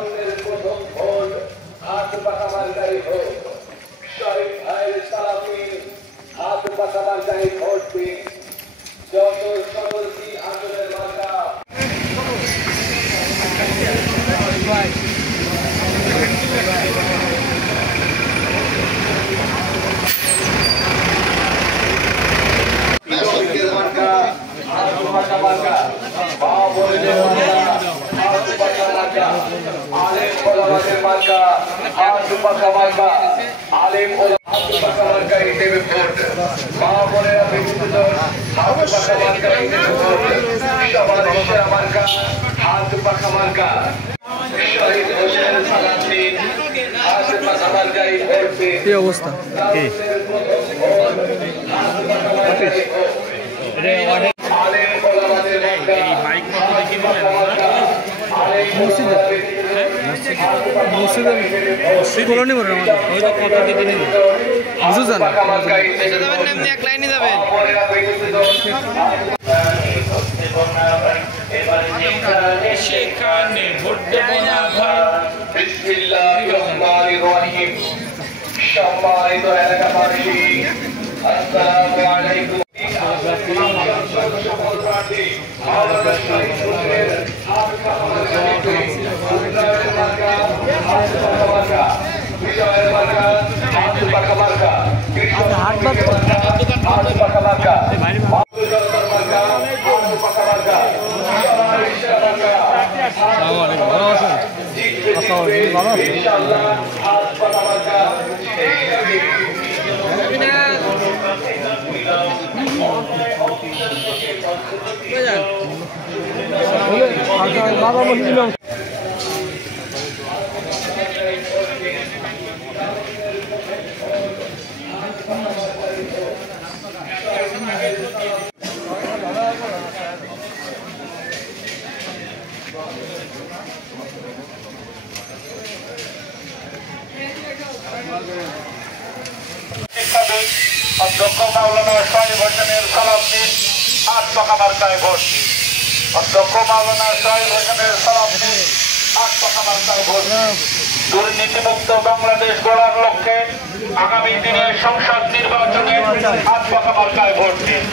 তারুণ্যের প্রথম ভোট হাত পাকা মার্কাই হোক। শহীদ ভাইয়ের সালাফির হাত পাকা মার্কাই ভোট দিন। যত সকল দিন আসনের মার্কা কি অবস্থা এক লাইনে যাবেন সেখানে ভোট দেব না ভাই। বিসমিল্লাহির রহমানির রহিম। সম্মানিত এলাকাবাসী, আসসালামু আলাইকুম। সকল প্রার্থী বিজয়ের মার্কা হাত পাকা মার্কা, হাত পাকা মার্কা, অধ্যক্ষ মাওলানা শহীদ হোসেনের সালাম দিন, হাত পাকা মার্কায় ভোট দিন। অধ্যক্ষ মাওলানা শহীদ হোসেনের সালাম দিন, হাত পাকা মার্কায় ভোট দিন। দুর্নীতিমুক্ত বাংলাদেশ গড়ার লক্ষ্যে আগামী দিনে সংসদ নির্বাচনে হাত পাকা মার্কায় ভোট দিন।